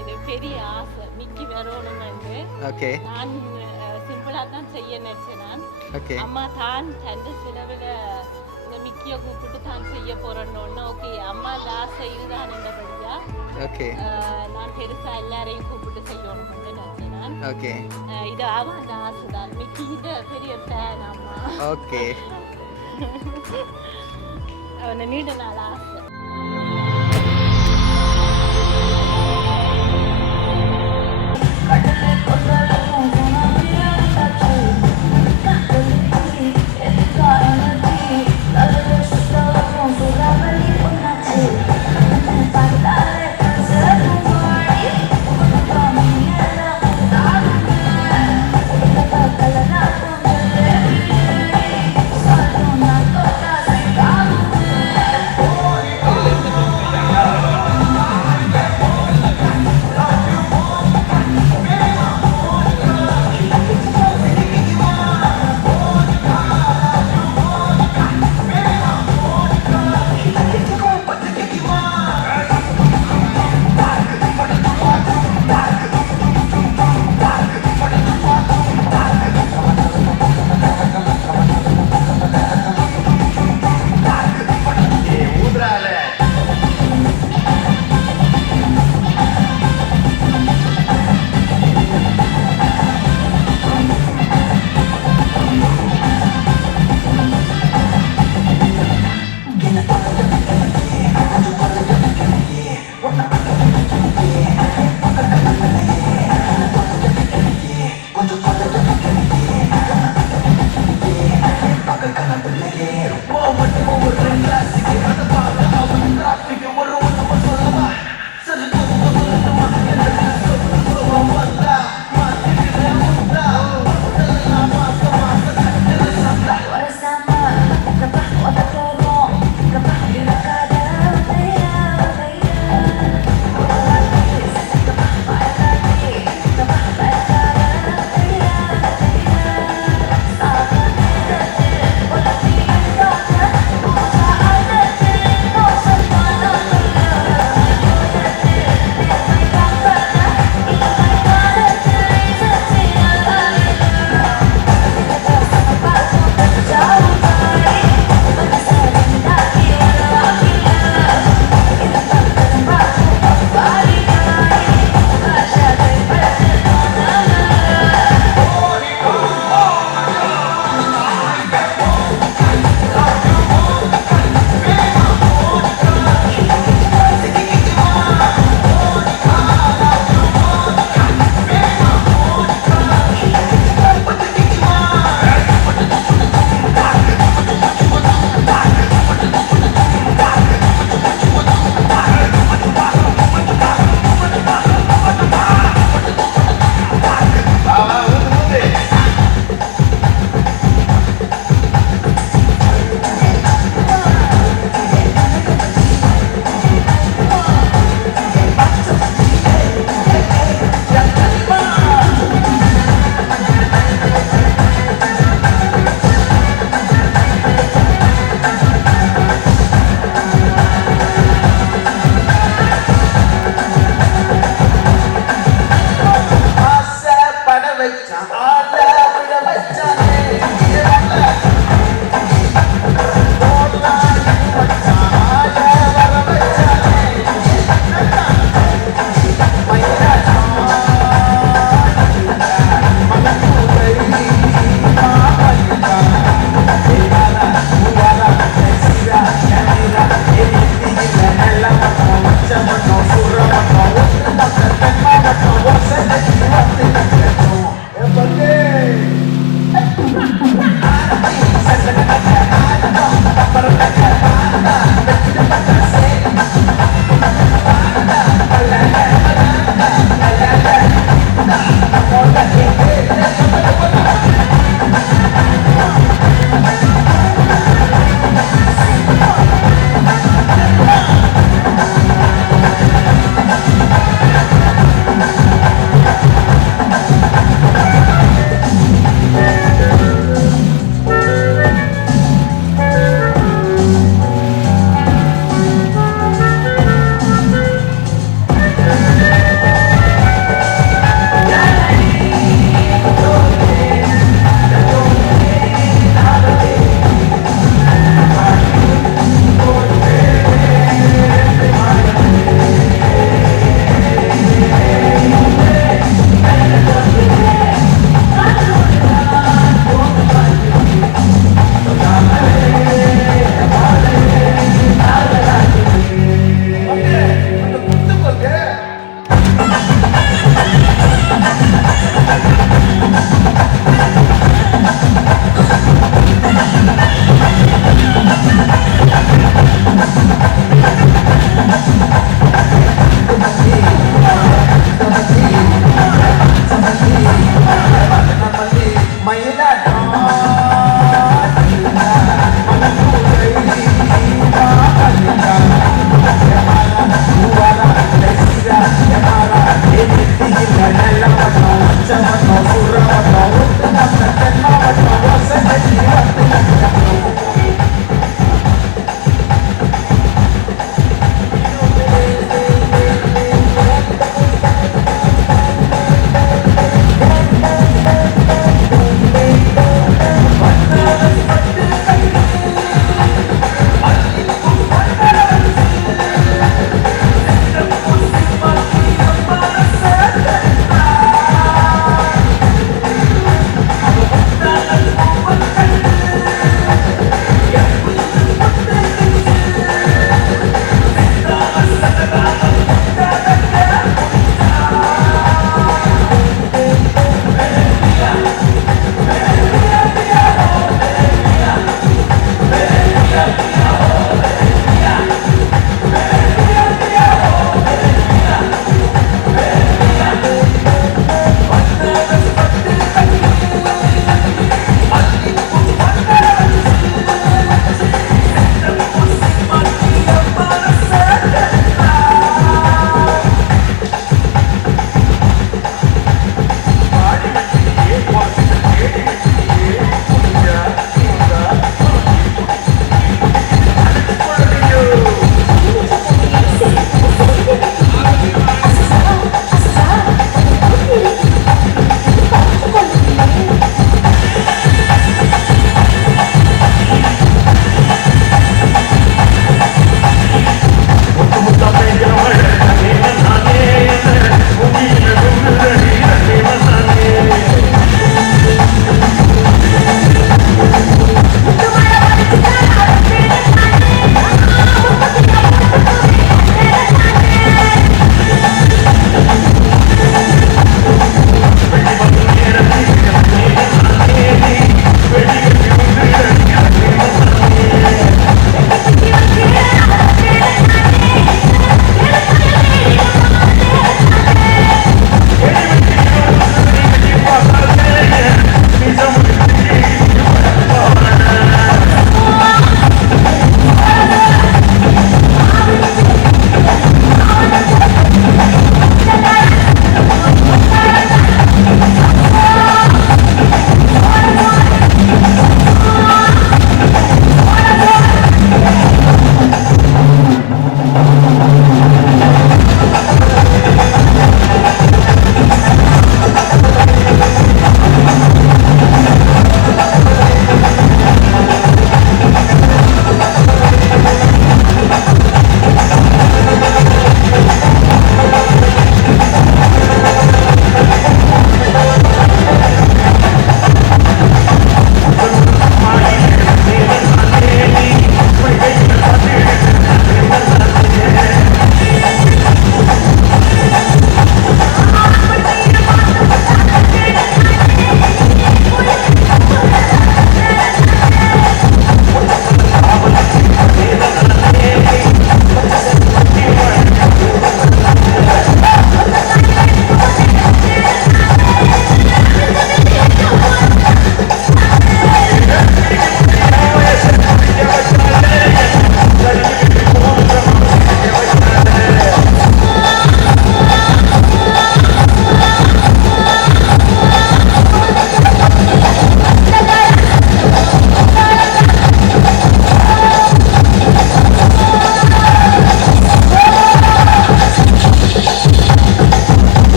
இது பெரிய ஆசை மிக்கி வரணும்னு. ஓகே நான் சிம்பிளாக தான் செய்ய நினைச்சேன். ஓகே அம்மா தான் தந்த செலவில் இந்த மிக்கியை கூப்பிட்டு தான் செய்ய போறேன்னு. ஓகே அம்மா இந்த ஆசை இதுதான் என்னபடியா. ஓகே நான் பெருசா எல்லாரையும் கூப்பிட்டு செய்யணும்னு நினைச்சேன். ஓகே இது அவன் அந்த ஆசை தான். மிக்கிட்ட பெரிய ஃபேன் அம்மா. ஓகே அவனை நீண்ட நாள் ஆசை.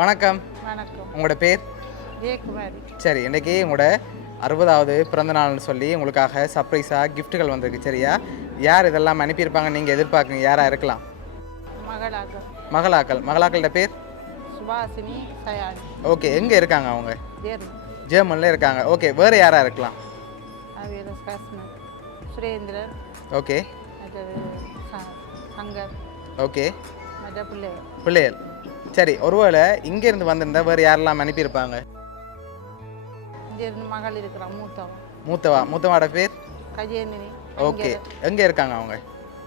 வணக்கம். வணக்கம். உங்களோட பேர்? ஜெயக்குமாரி. சரி, இன்றைக்கி உங்களோட 60வது பிறந்த நாள்னு சொல்லி உங்களுக்காக சர்ப்ரைஸாக கிஃப்ட்டுகள் வந்திருக்கு. சரியா? யார் இதெல்லாம் அனுப்பியிருப்பாங்க நீங்கள் எதிர்பார்க்குங்க? யாராக இருக்கலாம்? மகளாக்கள்கிட்ட பேர்? சுபாசினி சயானி. ஓகே, எங்கே இருக்காங்க அவங்க? ஜெர்மனில் இருக்காங்க. ஓகே, வேறு யாராக இருக்கலாம்? சுரேந்திரன். ஓகே. சங்கர். ஓகே. பிள்ளைகள். சரி, ஒருவேளை இங்கேருந்து வந்திருந்தா வேறு யாரெல்லாம் அனுப்பியிருப்பாங்க? இங்கேருந்து மகள் இருக்கிறான். மூத்தவாட பேர்? கஜேந்தினி. ஓகே, எங்கே இருக்காங்க அவங்க?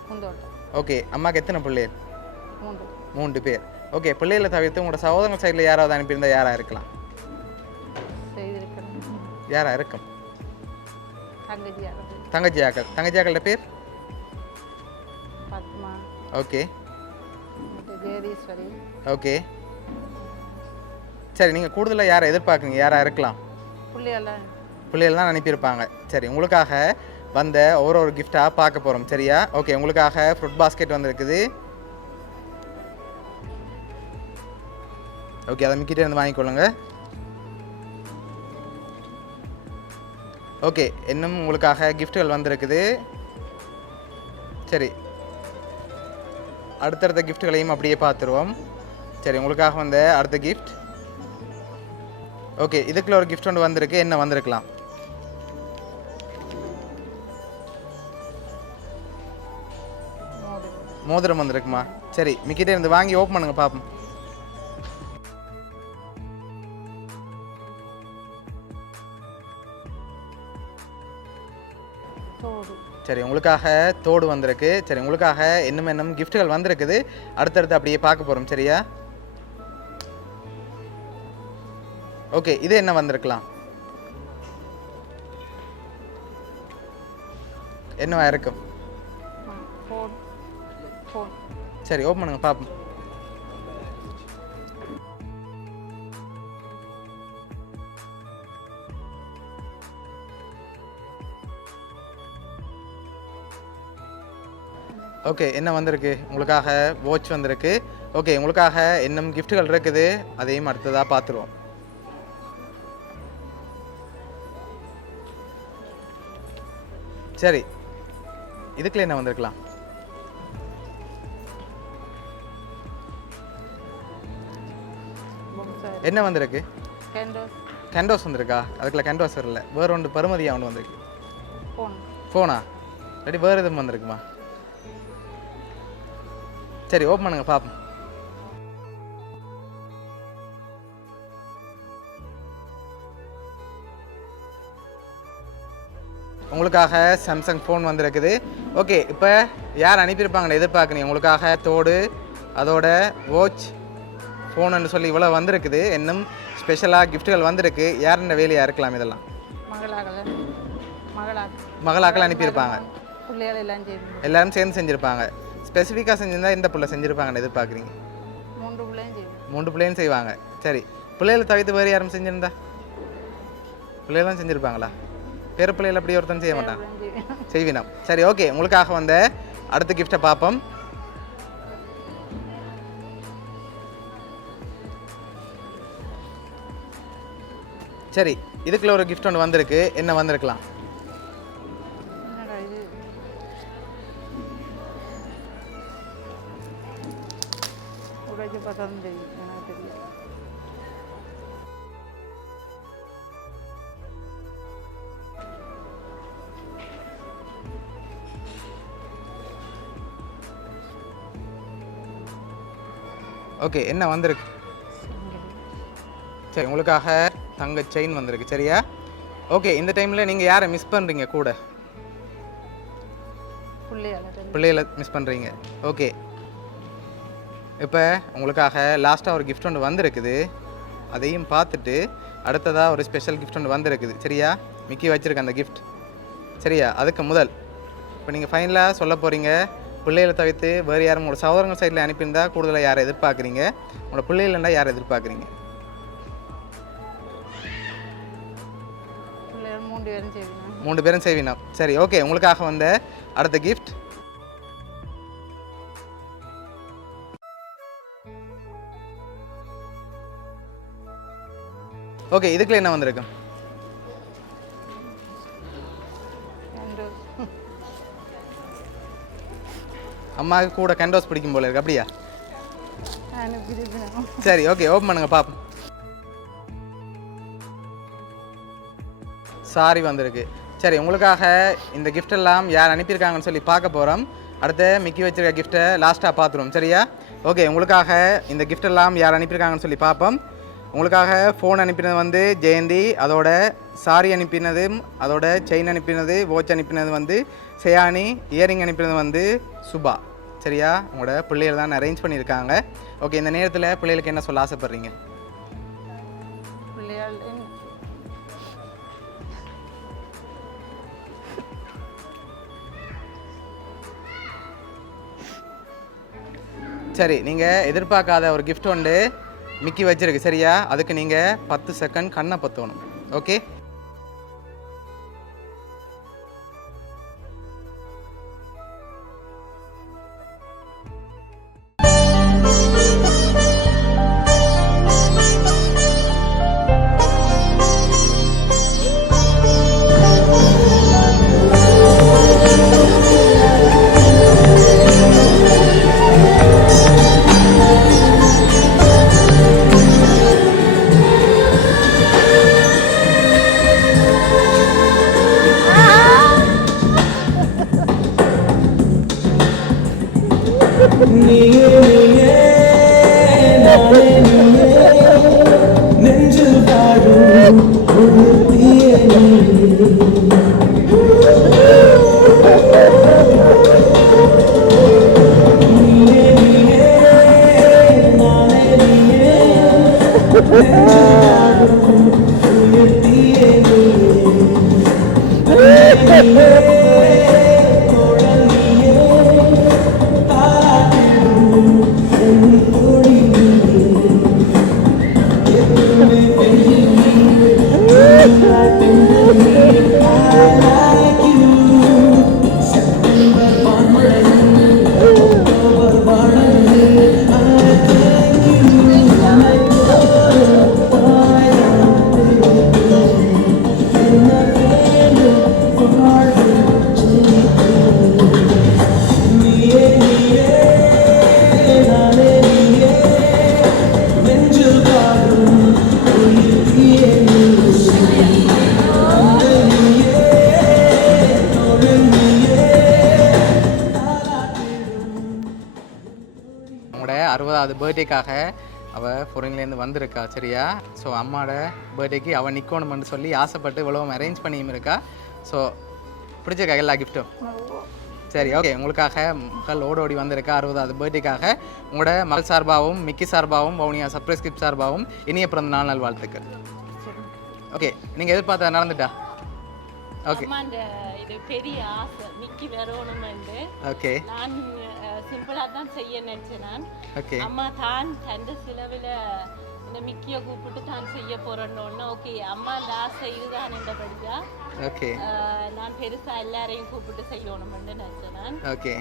பூந்தோட்டம். ஓகே, அம்மாவுக்கு எத்தனை பிள்ளைகள்? 3 பேர். ஓகே, பிள்ளைகளை தவிர்த்து உங்களோட சகோதரங்க சைடில் யாராவது அனுப்பியிருந்தா யாராக இருக்கலாம்? யாராக இருக்கும்? தங்கச்சியாக்களோட பேர்? பத்மா. ஓகே. ஜெயதீஸ்வரி. ஓகே. சரி, நீங்கள் கூடுதலாக யாரை எதிர்பார்க்குறீங்க? யாராக இருக்கலாம்? பிள்ளைகள் தான் அனுப்பியிருப்பாங்க. சரி, உங்களுக்காக வந்த ஒரு கிஃப்டாக பார்க்க போகிறோம். சரியா? ஓகே, உங்களுக்காக ஃப்ரூட் பாஸ்கெட் வந்திருக்குது. ஓகே, அதை மிக்கிட்டே இருந்து வாங்கிக்கொள்ளுங்க. ஓகே, இன்னும் உங்களுக்காக கிஃப்ட்டுகள் வந்திருக்குது. சரி, அடுத்தடுத்த கிஃப்ட்டுகளையும் அப்படியே பார்த்துருவோம். சரி உங்களுக்காக வந்த அடுத்த கிஃப்ட். ஓகே இதுக்குள்ள ஒரு கிஃப்ட் ஒன்று வந்திருக்கு. என்ன வந்திருக்கலாம்? மோதிரம் வந்திருக்குமா? சரி மிக்கிட்டே இருந்து வாங்கி ஓப்பன் பண்ணுங்க பார்ப்போம். சரி உங்களுக்காக தோடு வந்திருக்கு. சரி உங்களுக்காக இன்னும் கிஃப்ட்டுகள் வந்திருக்குது. அடுத்தடுத்து அப்படியே பார்க்க போகிறோம். சரியா? ஓகே இது என்ன வந்திருக்கலாம்? என்னவா இருக்கும்? சரி ஓப்பன் பண்ணுங்க பார்ப்போம். ஓகே என்ன வந்திருக்கு? உங்களுக்காக வாட்ச் வந்திருக்கு. ஓகே உங்களுக்காக இன்னும் கிஃப்ட்டுகள் இருக்குது. அதையும் அடுத்ததாக பார்த்துருவோம். சரி இதுக்குள்ள என்ன வந்திருக்கலாம்? என்ன வந்திருக்கு? கேண்டோஸ் வந்திருக்கா? அதுக்குள்ள கேண்டோஸ் வரல. வேற ஒன்று பருமதியாக ஒன்று வந்திருக்கு. ஃபோனா? இல்லாட்டி வேறு எதுவும் வந்திருக்குமா? சரி ஓப்பன் பண்ணுங்க பார்ப்போம். உங்களுக்காக சாம்சங் ஃபோன் வந்திருக்குது. ஓகே இப்போ யார் அனுப்பியிருப்பாங்கன்னு எதிர்பார்க்குறீங்க? உங்களுக்காக தோடு, அதோட வாட்ச், ஃபோனுன்னு சொல்லி இவ்வளோ வந்திருக்குது. இன்னும் ஸ்பெஷலாக கிஃப்ட்டுகள் வந்திருக்கு. யாருன்ற வேலையாக இருக்கலாம் இதெல்லாம்? மகளாக்கள் அனுப்பியிருப்பாங்க. எல்லாரும் சேர்ந்து செஞ்சுருப்பாங்க. ஸ்பெசிஃபிக்காக செஞ்சிருந்தா இந்த பிள்ளை செஞ்சுருப்பாங்கன்னு எதிர்பார்க்குறீங்க? 3 பிள்ளையும் செய்வாங்க. சரி பிள்ளைகளை தவிர்த்து வேறு யாரும் செஞ்சுருந்தா? பிள்ளைகளும் செஞ்சுருப்பாங்களா? பேர பிள்ளைகள் அப்படி ஒருத்தன் செய்ய மாட்டான், செய்வினம். சரி ஓகே உங்களுக்காக வந்த அடுத்த கிஃப்டை பார்ப்போம். சரி இதுக்குள்ள ஒரு கிஃப்ட் ஒன்று வந்திருக்கு. என்ன வந்திருக்கலாம்? ஓகே என்ன வந்திருக்கு? சரி உங்களுக்காக தங்க செயின் வந்திருக்கு. சரியா? ஓகே இந்த டைமில் நீங்கள் யாரை மிஸ் பண்ணுறீங்க? கூட பிள்ளைகளை மிஸ் பண்ணுறீங்க. ஓகே இப்போ உங்களுக்காக லாஸ்ட்டாக ஒரு கிஃப்ட் ஒன்று வந்திருக்குது. அதையும் பார்த்துட்டு அடுத்ததாக ஒரு ஸ்பெஷல் கிஃப்ட் ஒன்று வந்திருக்குது. சரியா? மிக்கி வச்சுருக்க அந்த கிஃப்ட். சரியா? அதுக்கு முதல் இப்போ நீங்கள் ஃபைனலாக சொல்ல போகிறீங்க. பிள்ளைகளை தவிர்த்து வேறு யாரும் உங்களோட சகோதரங்கள் சைடில் அனுப்பியிருந்தால் கூடுதலாக யாரை எதிர்பார்க்குறீங்க? உங்களோட பிள்ளைகள்னா யாரை எதிர்பார்க்குறீங்க? 3 பேரும் செய்வீனா? சரி ஓகே உங்களுக்காக வந்த அடுத்த கிஃப்ட். ஓகே இதுக்குள்ள என்ன வந்திருக்கு? அம்மாவுக்கு கூட கேண்டோஸ் பிடிக்கும் போல இருக்கு. அப்படியா? சரி ஓகே ஓப்பன் பண்ணுங்க பார்ப்போம். சாரி வந்திருக்கு. சரி உங்களுக்காக இந்த கிஃப்ட் எல்லாம் யார் அனுப்பியிருக்காங்கன்னு சொல்லி பார்க்க போகிறோம். அடுத்த மிக்கி வச்சிருக்க கிஃப்ட்டை லாஸ்ட்டாக பார்த்துருவோம். சரியா? ஓகே உங்களுக்காக இந்த கிஃப்ட் எல்லாம் யார் அனுப்பியிருக்காங்கன்னு சொல்லி பார்ப்போம். உங்களுக்காக ஃபோன் அனுப்பினது வந்து ஜெயந்தி, அதோட சாரி அனுப்பினதும், அதோட செயின் அனுப்பினது, வாட்ச் அனுப்பினது வந்து சயானி, இயரிங் அனுப்பினது வந்து சுபா. சரியா? உங்களோட பிள்ளைகள் தான் அரேஞ்ச் பண்ணியிருக்காங்க. ஓகே இந்த நேரத்தில் பிள்ளைகளுக்கு என்ன சொல்ல ஆசைப்பட்றீங்க? சரி நீங்கள் எதிர்பார்க்காத ஒரு கிஃப்ட் ஒன்று மிக்கி வச்சிருக்கு. சரியா? அதுக்கு நீங்கள் 10 செகண்ட் கண்ணை பற்றணும். ஓகே உங்களோட 60வது பர்த்டேக்காக அவள் ஃபாரின்லேருந்து வந்திருக்கா சரியா. ஸோ அம்மாவோட பர்த்டேக்கு அவள் நிற்கணும்னு சொல்லி ஆசைப்பட்டு இவ்வளோ அரேஞ்ச் பண்ணியும் இருக்கா. ஸோ பிடிச்சிருக்கா எல்லா கிஃப்ட்டும்? சரி ஓகே. உங்களுக்காக மகள் ஓடோடி வந்திருக்கா 60வது பர்த்டேக்காக. உங்களோட மகள் சார்பாகவும் மிக்கி சார்பாகவும் வவுனியா சர்ப்ரைஸ் கிஃப்ட் சார்பாகவும் இனிய பிறந்த நாள் நல் வாழ்த்துக்கள். ஓகே நீங்கள் எதிர்பார்த்த நடந்துட்டா? ஓகே. இது பெரிய ஆசை மிக்கி வரணும்னு. ஓகே. நான் சிம்பிளா தான் செய்ய நினைச்சேன் நான். ஓகே. அம்மா தான் தந்த செலவில் இந்த மிக்கியை கூப்பிட்டு தான் செய்ய போறேன்னு. ஓகே அம்மா அந்த ஆசை இதுதான் என்றபடியா ஓகே நான் பெருசா எல்லாரையும் கூப்பிட்டு செய்யணும்னு நினைச்சேன் நான். ஓகே.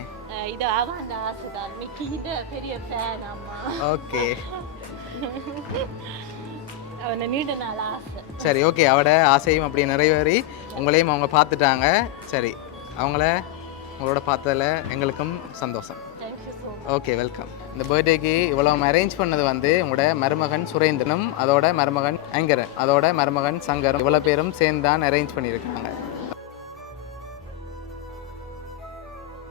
இது அவன் அந்த ஆசை தான். மிக்கிட்ட பெரிய ஃபேன் அம்மா. ஓகே. அவனை நீண்ட நாள் ஆசை. சரி ஓகே. அவட ஆசையும் அப்படியே நிறைவேறி உங்களையும் அவங்க பார்த்துட்டாங்க. சரி அவங்கள உங்களோட பார்த்ததில் எங்களுக்கும் சந்தோஷம். Okay welcome. இந்த பர்த்டேக்கு இவ்வளோ அரேஞ்ச் பண்ணது வந்து உங்களோட மருமகன் சுரேந்திரனும் அதோட மருமகன் ஐங்கரன் அதோட மருமகன் சங்கரும் இவ்வளோ பேரும் சேர்ந்து தான் அரேஞ்ச் பண்ணியிருக்காங்க.